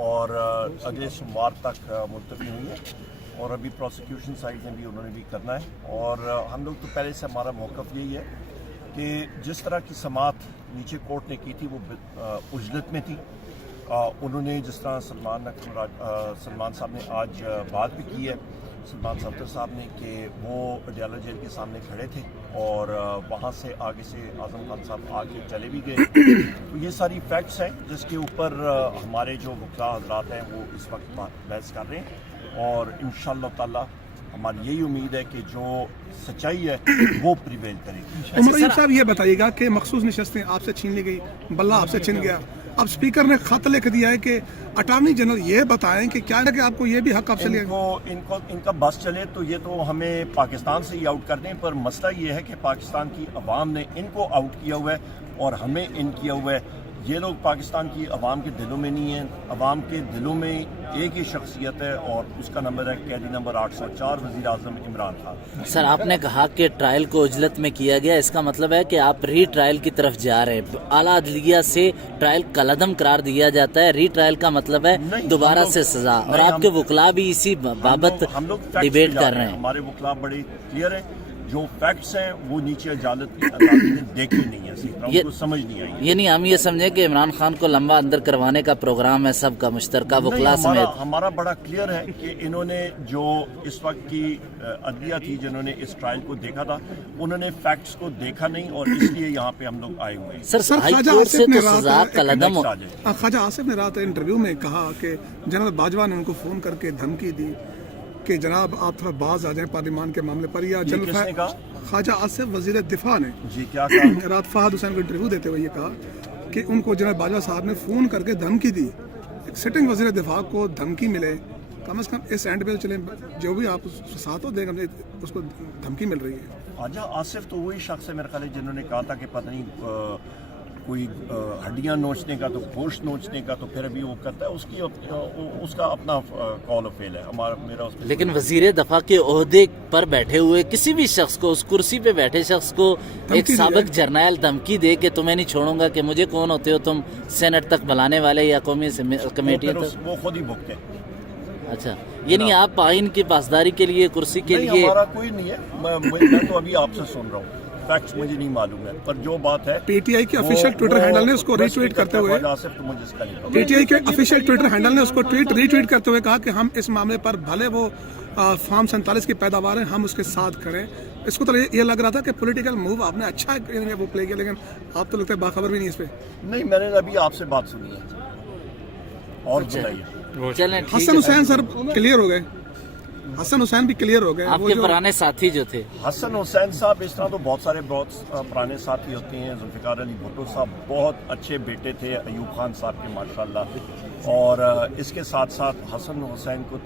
اور اگلے سوموار تک ملتوی ہوئی ہے اور ابھی پروسیکیوشن سائڈ میں بھی انہوں نے بھی کرنا ہے. اور ہم لوگ تو پہلے سے ہمارا موقف یہی ہے کہ جس طرح کی سماعت نیچے کورٹ نے کی تھی وہ عجلت میں تھی. انہوں نے جس طرح سلمان صاحب نے آج بات بھی کی ہے، سلمان صفدر صاحب نے، کہ وہ اڈیالہ جیل کے سامنے کھڑے تھے اور وہاں سے آگے سے اعظم خان صاحب آگے چلے بھی گئے. تو یہ ساری فیکٹس ہیں جس کے اوپر ہمارے جو وکلاء حضرات ہیں وہ اس وقت بحث کر رہے ہیں اور انشاءاللہ تعالی ہماری یہی امید ہے کہ جو سچائی ہے وہ پریویل کرے گی. عمر صاحب یہ بتائیے گا کہ مخصوص نشستیں آپ سے چھین لی گئی، بلہ آپ سے چھن گیا، اب اسپیکر نے خط لکھ دیا ہے کہ اٹارنی جنرل یہ بتائیں کہ کیا ہے کہ آپ کو یہ بھی حق آپ سے لے ان کا بس چلے تو یہ تو ہمیں پاکستان سے ہی آؤٹ کر دیں، پر مسئلہ یہ ہے کہ پاکستان کی عوام نے ان کو آؤٹ کیا ہوا ہے اور ہمیں ان کیا ہوا ہے. یہ لوگ پاکستان کی عوام کے دلوں میں نہیں ہیں. عوام کے دلوں میں ایک ہی شخصیت ہے اور اس کا نمبر ہے قیدی نمبر 804 وزیر اعظم عمران خان. سر آپ نے کہا کہ ٹرائل کو عجلت میں کیا گیا، اس کا مطلب ہے کہ آپ ری ٹرائل کی طرف جا رہے ہیں. اعلیٰ عدلیہ سے ٹرائل کالعدم قرار دیا جاتا ہے، ری ٹرائل کا مطلب ہے دوبارہ سے سزا، اور آپ کے وکلاء بھی اسی بابت ڈیبیٹ کر رہے ہیں. ہمارے وکلاء بڑے کلیئر ہیں، جو فیکٹس ہیں وہ نیچے عدالت نے دیکھے نہیں ہیں، کو سمجھ نہیں آئی. یعنی ہم یہ سمجھیں کہ عمران خان کو لمبا اندر کروانے کا پروگرام ہے سب کا مشترکہ وکلاء سمیت. ہمارا بڑا کلیئر ہے کہ انہوں نے جو اس وقت کی عدلیہ تھی جنہوں نے اس ٹرائل کو دیکھا تھا انہوں نے فیکٹس کو دیکھا نہیں اور اس لیے یہاں پہ ہم لوگ آئے ہوئے ہیں. سر ہائی کورٹ سے تو سزا کالعدم. خواجہ آصف نے رات انٹرویو میں کہا کہ جنرل باجوہ نے ان کو فون کر کے دھمکی دی کہ جناب آپ تھوڑا باز آ جائیں پارلیمان کے معاملے پر. یا جنرل خواجہ آصف وزیر دفاع نے جی کیا کہا؟ رات فہد حسین کو انٹرویو دیتے ہوئے یہ کہا کہ ان کو جنرل باجوہ صاحب نے فون کر کے دھمکی دی. ایک سٹنگ وزیر دفاع کو دھمکی ملے، کم از کم اس اینڈ پہ چلیں، جو بھی آپ ساتھ ہو دیں گے اس کو دھمکی مل رہی ہے. خواجہ آصف تو وہی شخص ہے میرے خیال ہے جنہوں نے کہا تھا کہ پتہ نہیں کوئی ہڈیاں نوچنے کا تو گوشت نوچنے کا تو پھر ابھی وہ کرتا ہے، اس کا اپنا کال آف فیل ہے. میرا اس لیکن وزیر دفاع کے عہدے پر بیٹھے ہوئے کسی بھی شخص کو، اس کرسی پہ بیٹھے شخص کو ایک سابق جرنیل دھمکی دے کہ تمہیں نہیں چھوڑوں گا، کہ مجھے کون ہوتے ہو تم سینٹ تک بلانے والے یا قومی کمیٹی تک، وہ خود ہی بھگتے. اچھا یعنی آپ آئین کی پاسداری کے لیے، کرسی کے لیے؟ ہمارا کوئی نہیں ہے، میں تو ابھی آپ سے سن رہا ہوں، فیکٹس مجھے نہیں معلوم ہے، پر جو بات ہے پی ٹی آئی کے آفیشیل ٹویٹر ہینڈل نے اس کو ری ٹویٹ کرتے ہوئے پی ٹی آئی کے آفیشیل ٹویٹر ہینڈل نے اس کو ری ٹویٹ کرتے ہوئے کہا کہ ہم اس معاملے پر بھلے وہ فارم 47 کی پیداوار ہے ہم اس کے ساتھ کریں. اس کو تو یہ لگ رہا تھا کہ پولیٹیکل موو آپ نے اچھا وہ پلے کیا، لیکن آپ تو لگتا ہے باخبر بھی نہیں اس پہ. نہیں، میں نے ابھی آپ سے بات سنی ہے اور چلیں. حسن حسین سر کلیئر ہو گئے، حسن حسین بھی کلیئر ہو گئے. آپ کے پرانے ساتھی جو تھے حسن حسین صاحب، اس طرح تو بہت پرانے ساتھی ہوتے ہیں. ذوالفقار علی بھٹو صاحب بہت اچھے بیٹے تھے ایوب خان صاحب کے ماشاءاللہ، اور اس کے ساتھ ساتھ حسن حسین کو